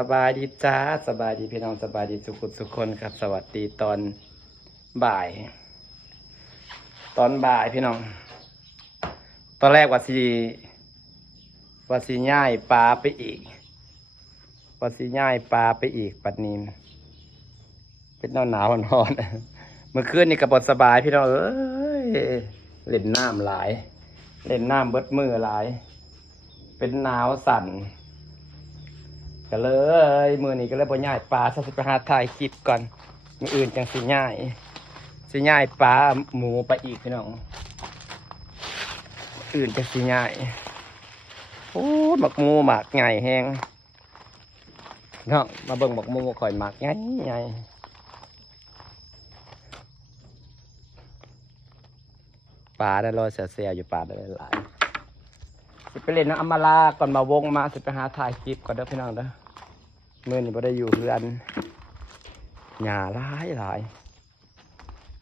สบายดีจ้าสบายดีพี่น้องสบายดีทุกคนครับสวัสดีตอนบ่าย ตอนบ่ายพี่น้อง ตอนแรกว่าสีย่ายปลาไปอีกว่าสีย่ายปลาไปอีกปัดนี้เป็นหนาวร้อนเมื่อคืนนี่กับบสบายพี่น้องเอ้ยเล่นน้ำหลาย เล่นน้ำเบิดมือหลาย เป็นหนาวสั่นก็เลยมือนี้ก็เลยบ่ย่ายปลาซะสิไปหาถ่ายคลิปก่อนมืออื่นจังสิย่ายปลาหมูไปอีกพี่น้องอื่นจังสิย่ายโอ้หมักหมูหมักใหญ่แห้งเนาะมาเบิ่งหมักหมูข่อยหมักใหญ่ปลาได้รอยเสียอยู่ปลาได้หลายสิไปเล่นน้ำอัมมาลาก่อนมาวงมาสิไปหาถ่ายคลิปก่อนเด้อพี่น้องเด้อมื่อนี้บ่ได้อยู่เรือนหญ้าหลาย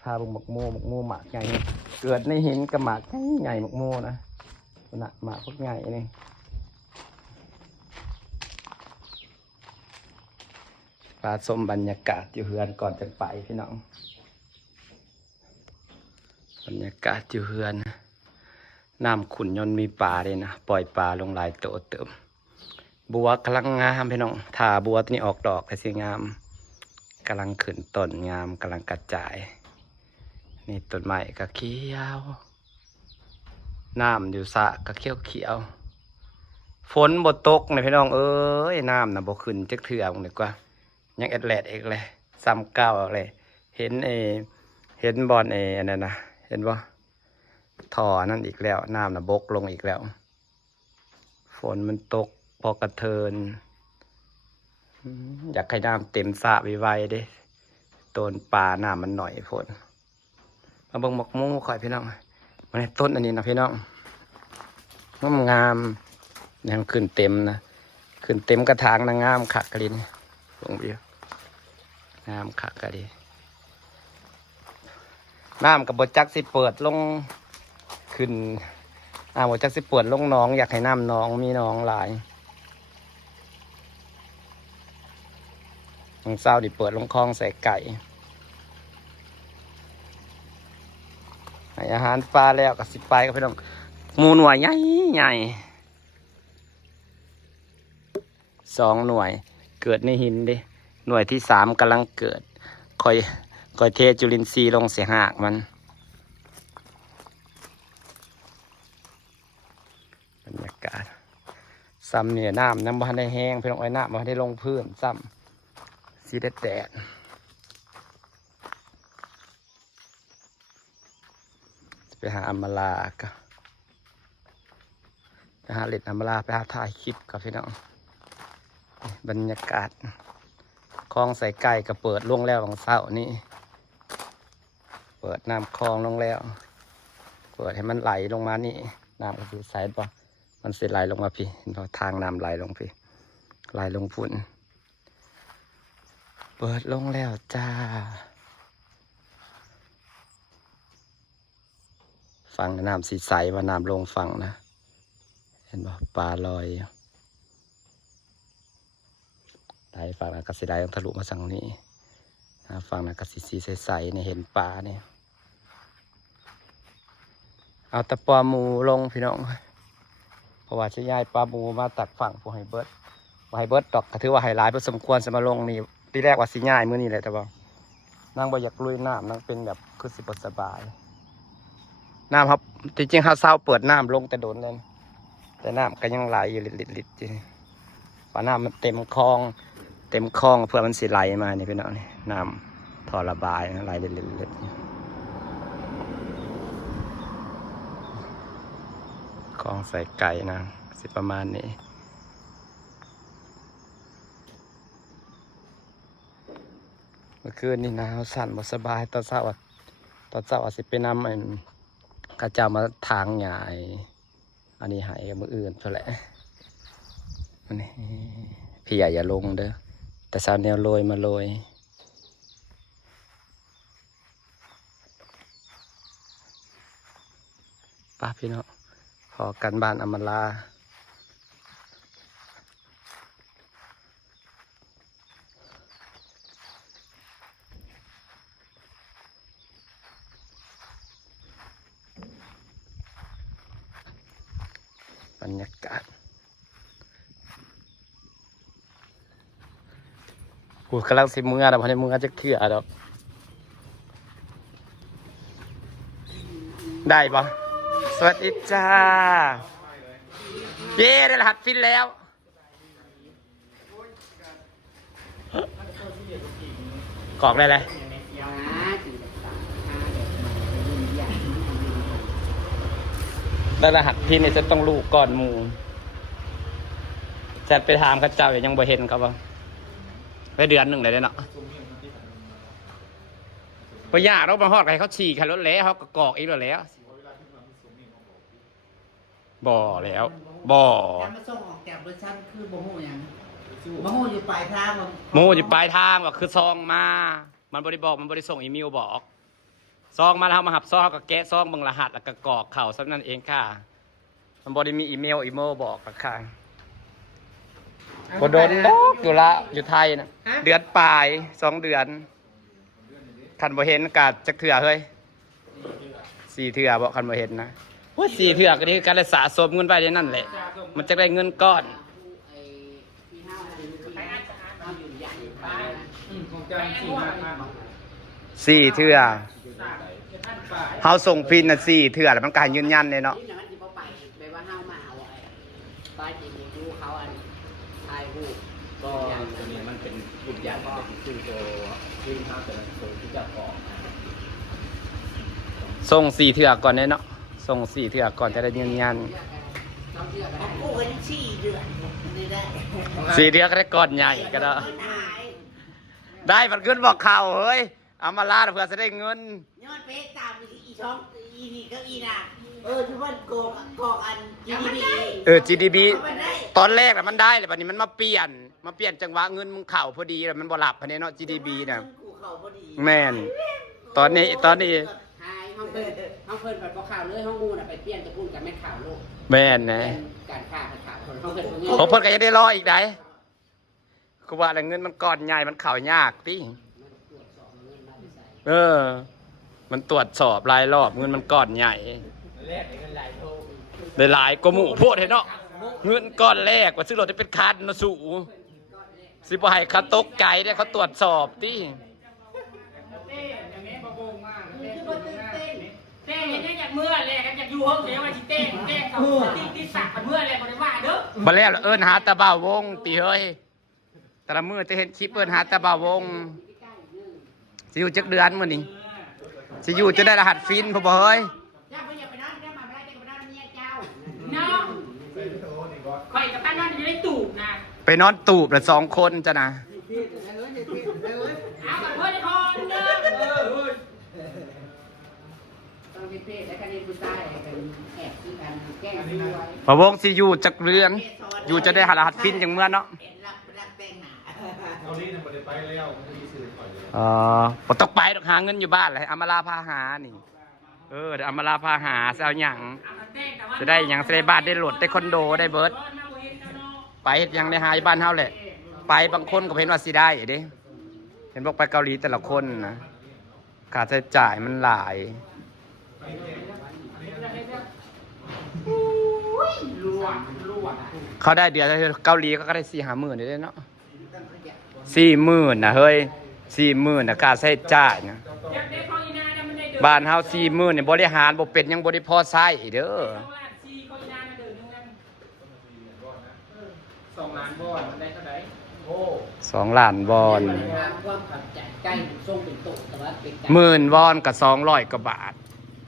พาเบิ่งหมักหมูหมักใหญ่เกิดในหินกับหมักใหญ่หมักหมูนะน่ะหมักพวกใหญ่นี่ปลาส้มบรรยากาศอยู่เรือนก่อนจะไปพี่น้องบรรยากาศอยู่เรือนน้ำขุ่นยนต์มีปลาเลยนะปล่อยปลาลงหลายโตเติมบัวกำลังงามพี่น้องถ้าบัวตัวนี้ออกดอกก็สิงามกำลังขึ้นต้นงามกำลังกระจายนี่ต้นไม้ก็เขียวน้ำอยู่สระก็เขียวฝนบ่ตกนะพี่น้องเอ้ยน้ำนะบ่ขึ้นจักเทื่อดีกว่ายังแอดแลดอีกเลยซ้ำเก้าเลยเห็นบอลอันนั้นนะเห็นบ่ท่อนั่นอีกแล้วน้ำนะบกลงอีกแล้วฝนมันตกพอกระเทินอยากให้น้ำเต็มสระไวๆเด้ต้นปลาน้ำมันหน่อยฝนมาเบิ่งหมกมูข่อยพี่น้องมาในต้นอันนี้นะพี่น้องงามยังขึ้นเต็มนะขึ้นเต็มกระถางนะงามขะกะลินลงเบี้ยงามขะกะลินน้ำกับบจักสิเปิดลงขึ้นบจักสิเปิดลงน้องอยากให้น้ำน้องมีน้องหลายของเศร้าดิเปิดลงคลองใส่ไก่อาหารปลาแล้วกับสิไปกับพี่น้องหมูหน่วยใหญ่2 หน่วยเกิดในหินดิหน่วยที่3กำลังเกิดคอยเทจุลินทรีย์ลงเสียหากมันบรรยากาศซ้ำเนี่ยน้ำบ่ทันได้แห้งพี่น้องไอ้น้ำบ่ทันได้ลงพื้นซ้ำสีแดดไปหาอัมมาลาก็ไปหาเล็ดอัมมาลาไปหาถ่ายคลิปกับพี่น้องบรรยากาศคลองใส่ไก่ก็เปิดลงแล้วของเสาร์นี้เปิดน้ำคลองลงแล้วเปิดให้มันไหลลงมานี่น้ำก็คือใสป่ะมันสิไหลลงมาพี่ทางน้ำไหลลงพี่ไหลลงฝุ่นเปิดลงแล้วจ้าฝั่งน้ำสีใสว่าน้ำลงฝั่งนะเห็นป่ะปลาลอยไหลฝั่งนั้นก็สีไหลทะลุมาสั่งนี้ฝั่งนั้นก็สีใสๆเนี่ยเห็นปลาเนี่ยเอาตะปอหมูลงพี่น้องเพราะว่าจะย้ายปลาหมูมาตัดฝั่งพวกไฮเบิร์ดดอกก็ถือว่าไฮไลท์พอสมควรจะมาลงนี่ทีแรกว่าสิย้ายมื้อนี้แหละแต่ว่านั่งบ่อยากลุยน้ำนั่งเป็นแบบคือสิบ่สบายน้ำครับจริงๆเขาเศร้าเปิดน้ำลงแต่โดนเลยแต่น้ำก็ยังไหลอยู่ลิดๆจริงเพราะน้ำมันเต็มคลองเพื่อมันสิไหลมานี่พี่น้องนี่น้ำท่อระบายไหลลิดคลองใส่ไก่นะสิประมาณนี้เมื่อคืนนี่หนาวสั่นบ่สบายตอนเช้าสิไปนำกระเจ้ามาทางใหญ่อันนี้หายกับมืออื่นเท่าไหร่นี่พี่ใหญ่อย่าลงเด้อแต่สาวแนวโรยมาโรยป้าพี่น้องพอกันบ้านอำมาลา บรรยากาศกูกำลังสิมือแต่พอในมือจะเคลื่อนดอกได้ปะสวัสดีจ้าเย้ได้รหัสฟินแล้วกรอกได้เลยได้รหัสฟินเนี่ยจะต้องลูกก่อนหมูแซดไปถามข้าเจ้ายังบ่เห็นเขาบ่ไปเดือนหนึ่งเลยเนาะพอยากเรามาฮอดใครเขาฉี่ขันรถแล้วเขาก็กรอกอีกแล้วบ่แล้วบ่จะมาส่งออกจากเวอร์ชันคือโมโหยังโมโหอยู่ปลายทางโมอยู่ปลายทางว่าคือซองมามันบริบอกมันบริส่งอีเมลบอกซองมาแล้วมาหับซองก็แกะซองบังรหัสแล้วก็กรอกเข่าสักนั่นเองค่ะมันบริมีอีเมลบอกกับค่ะพอโดนอยู่ละอยู่ไทยนะเดือนปลาย2 เดือนคันบ่เห็นกาดจักเถื่อเฮ้ย4 เถื่อบอกคันบ่เห็นนะว่า4 เถื่อก็นี่การสะสมเงินไปได้นั่นแหละมันจะได้เงินก้อน4 เถื่อเฮาส่งพินน่ะ4 เถื่อแล้วมันการยืนยันเลยเนาะก็ตัวนี้มันเป็นรูปอย่างคือตัวขึ้นข้าวแต่ละตัวที่จะกรอกส่ง4 เถื่อก่อนเนาะส่ง4 เถื่อก่อนจะได้ยืนยันกูกัน4 เดือน4 เดือนก็ได้ก้อนใหญ่ก็ได้มันขึ้นบอกข่าวเฮ้ยเอามาลาเพื่อจะได้เงินยอดเป๊ะตามอีช่องอีนี่ก็อีน่ะทุกวันโกอกอัน GDP ตอนแรกมันได้แต่ปัจจุบันมันมาเปลี่ยนจังหวะเงินมึงเข่าพอดีแล้วมันบ่หลับภายในเนาะ GDP น่ะแม่นตอนนี้ห้องเพิ่นแบบข่าวเลยห้องงูน่ะไปเปลี่ยนตะปูนกับแม่ข่าวโลกแม่นนะการข่าวห้องเพิ่นของเพิ่นก็ยังได้รออีกได้กูว่าเงินมันก้อนใหญ่มันเข่ายากติมันตรวจสอบรายรอบเงินมันก้อนใหญ่ได้หลายกว่าหมู่พูดเห็นเนาะเงินก้อนแรกว่าซื้อรถจะเป็นคันนะสู่สิบ่ให้เขาตกไก่ได้เขาตรวจสอบติเต้เห็นได้จากเมื่อแรกกันจากอยู่ห้องเสียว่าสิเต้เขาที่สักเมื่อแรกบ่ได้ว่าเด้อบ่แล้วหาตะบ่าววงติเฮ้ยแต่ละมื้อจะเห็นคลิปหาตะบ่าววงสิอยู่จักเดือนมื้อนี้สิอยู่จะได้รหัสฟินพ่อบ่เฮ้ยข่อยกับป้านอนจะได้ตูบนะไปนอนตูบละ2 คนจ้ะนะเอากับเพื่อนคอนเด้อต้องเป็นเพศและคะแนนผู้ชายเป็นแอบที่กันแกล้งด้วยพ่อวงสิอยู่จักเดือนอยู่จะได้รหัสฟินจังเมื่อเนาะเอาลิ้นบ่ได้ไปแล้วบ่ต้องไปดอกหาเงินอยู่บ้านเลยอำมาลาพาหานี่เดี๋ยวอำมาลาพาหาสิเอาหยังจะได้หยังสิได้บ้านได้รถได้คอนโดได้เบิดไปเฮ็ดหยังได้หาอยู่บ้านเฮาแหละไปบางคนก็เห็นว่าสิได้เด้เห็นบอกไปเกาหลีแต่ละคนนะค่าใช้จ่ายมันหลายเขาได้เดือนเกาหลีก็ได้4-5 หมื่นได้เนาะ40,000นะเฮ้ย40,000นะค่าใช้จ่ายนะบ้านเฮา40,000เนี่ยบริหารบ่เป็นยังบ่ได้พอใช้เด้อ2 ล้านบอลได้เท่าไหร่2 ล้านบอล10,000 วอนกับ200 กว่าบาท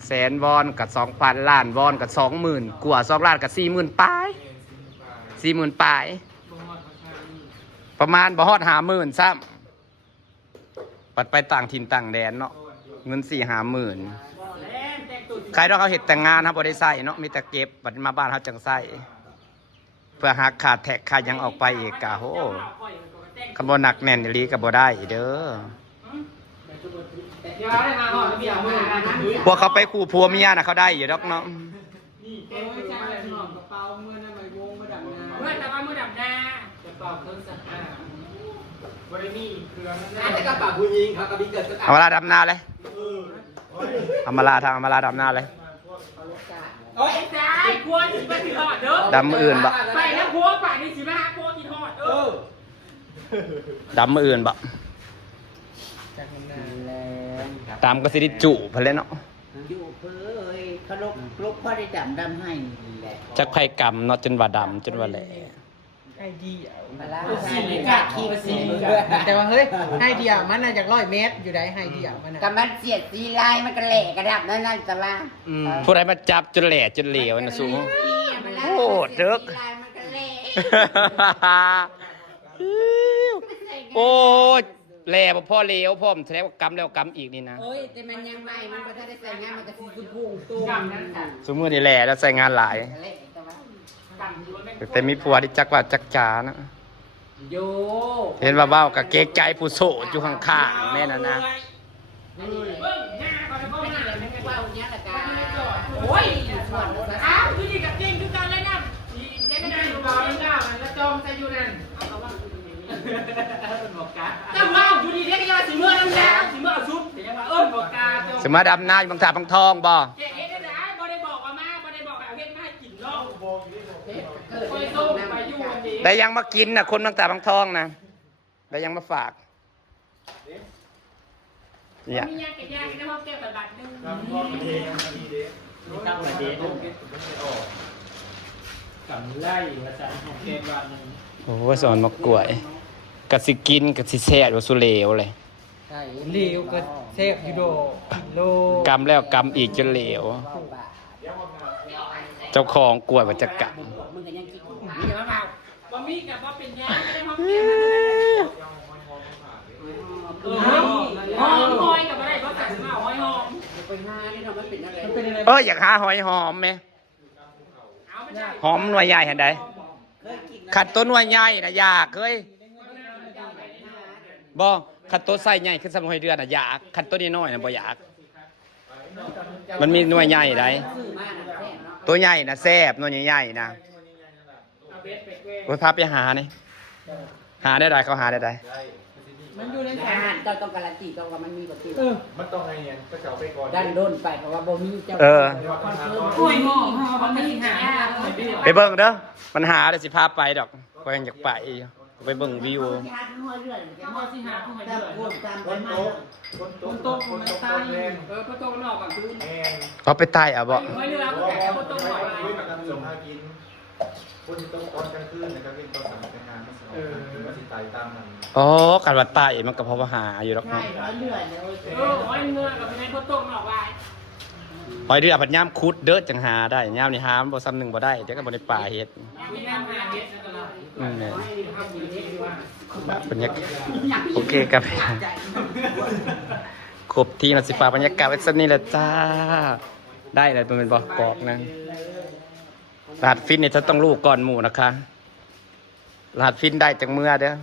100,000 วอนกับ 2,000 ล้านวอนกับ 20,000 กว่า2 ล้านกับ 40,000 ปลาย 40,000 ปลายประมาณบ่ฮอด 50,000 ซ้ำปัดไปต่างถิ่นต่างแดนเนาะเงิน 4-5 หมื่นใครที่เขาเฮ็ดแต่งงานครับบ่ได้ใช้เนาะมีแต่เก็บบัดมาบ้านเฮาจังใช้เพื่อหักขาดแท็กขาดยังออกไปอีกกะโหคำบ่หนักแน่นอีหลีก็บ่ได้เด้อพวกเขาไปคู่ผัวเมียน่ะเขาได้อยู่ดอกเนาะแต่ว่ามือดับนาจะตอบเครื่องสัตว์บริมีเครื่องแต่กระเป๋าผู้หญิงเขากระบี่เกิดเอามาลาดำนาเลยเอามาลาดำนาเลยโอ้ยจ้า กลัวสิมาที่ทอดเด้อ ดำมืออื่นบ่ ไปแล้วกลัวป่านนี้สิมาหากลัวที่ทอดดำมืออื่นบ่ จากนั้น แล้ว ตามก็สิได้จุเพิ่นแหล้วเนาะ อยู่เพื่อเขาลบพ่อได้ดำให้แหละ จักไผกรรมเนาะจนว่าดำจนว่าแหล่ ไอเดีย มาล้าง สีกะขี้สีแต่ว่าเฮ้ยไอเดียมันน่าจาก100 เมตรอยู่ได้ไอเดียมัน กับมันเสียดสีลายมันก็แหลกกระดับนั่นจะว่า ผู้ใดมาจับจนแหล่จนเหลวนะสูง โอ้เด้อ ลายมันก็แหลก โอ้ยแหล่บ่พ่อเหลวพร้อมแสดงว่ากรรมแล้วกรรมอีกนี่นะ เอ้ยแต่มันยังใหม่มันก็ถ้าได้ใส่งานมันก็สิพุ่งตุ้มนั่นค่ะ สมมื้อนี่แหล่แล้วใส่งานหลาย แหลกแต่ว่า แต่มีผัวที่จักว่าจักจานะ โย เห็นว่าเว้ากับเก๊กใจผู้โสดอยู่ข้างๆแม่น่ะนะ เบิ้งหน้าก่อนจะเบิ้งหน้าเลยไม่ ว่าอย่างนี้ละกัน โอ้ยอ้าวคือดีกับจริงคือกันเลยนะยังไม่ได้ดูเราแล้วหน้ามันแล้วจอมใจอยู่นั่นเอาเขาว่าเป็นบอกกาแต่ว่าอยู่ดีเด็กยังสีเมื่อน้ำแล้วสีเมื่อเอาซุปแต่ยังว่าบอกกาจอม สมาดำนาอยู่บางทาบางทองบ่ เจ๊เอ็ดได้บ่ได้บอกว่ามาบ่ได้บอกเอาเฮ็ดมาให้กินเนาะ เกิด ไปส้มไปอยู่วันนี้ ได้ยังมากินน่ะคนบางตาบางทองนะได้ยังมาฝากเนี่ย มียาแก่ยาในห้องแก้วบัตรนึง ตั้งแต่เด็กกำไล่ภาษาของเกมวันนึง โอ้สอนมากล้วยกะสิกินกะสิแซ่บว่าสุเลวเลย ใช่ เหลวก็เซฟยูโดโล กำแล้วกำอีกจนเหลว เจ้าของกล้วยว่าจะก มึงก็ยังกิน มีแต่มะพร้าวบ่มีกับบ่เป็นยาไม่ได้ห้องแก้วหอมหอยกับอะไรเพราะแต่มาหอยหอม ไปหานี่เราไม่เป็นอะไร เป็นอะไร ำอยากหาหอยหอมไหม เอาไม่ใช่ หอมหน่วยใหญ่เห็นได เคยกิน ขัดต้นหน่วยใหญ่นะอยากเคยบ่ขัดต้นไส้ใหญ่ขึ้นสมหอยเดือนน่ะอยากขัดต้นนี้น้อยน่ะบ่อยาก มันมีหน่วยใหญ่ได ซื้อมาน่ะแซ่บเนาะ ตัวใหญ่นะแซ่บหน่วยใหญ่ๆนะ เอาเบสไปเว้ย โอ้ยพาไปหานี่หาได้ใดเขาหาได้ใด มันอยู่ใน อา แถ หารต้องการันตีต้องว่ามันมีบ่ติ มันต้องไงเนี่ยก็จะเอาไปก่อน ดันโดนไปเพราะว่าบ่มีเจ้า โอ้ยหม้อเขาไม่หา ไปเบิ่งเด้อมันหาได้สิพาไปดอกก็ยังอยากไปอยู่ไปเบิ่งวิว หาหัวเรื่อยแก หม้อที่หาผู้ใหญ่ ตาม เลย โคนตามไป คน มา โต๊ะคนโต๊ะ โต๊ะ คน มัน โต๊ะ ตา ค ย นแรง พระโต๊ะนอกกับพื้น แมง เขาไปใต้อ่ะบ่ ไม่เรือก็แต่พระโต๊ะหน่อย คุยกับการส่งหากินคนที่โต๊ะตอนกลางคืนนะครับเป็นตอนสั่งงานไม่สนองมาสิตายตามมัน อ๋อการว่าใต้มันก็เพราะว่าหาอยู่ดอก ใช่ เนาะ เรื่อยเลย หอยเนื้อกับเป็นพระโต๊ะนอกลาย หอยเดือบัดยามคุดเด้อจังหาได้ยามนี่หามันบ่ซ้ำหนึงบ่ได้เดี๋ยวก็บ่ได้ป่าเฮ็ด มีน้ำหาเห็ดตลอด เนี่ย ทำอยู่ที่ว่า บรรยากาศโอเคครับครบที่นะสิฝากบรรยากาศไว้สักนี้แหละจ้า ได้เลยมันเป็นบอกนะรหัสฟินเนี่ยจะต้องลูกก่อนหมู่นะคะรหัสฟินได้จากเมื่อเด้อ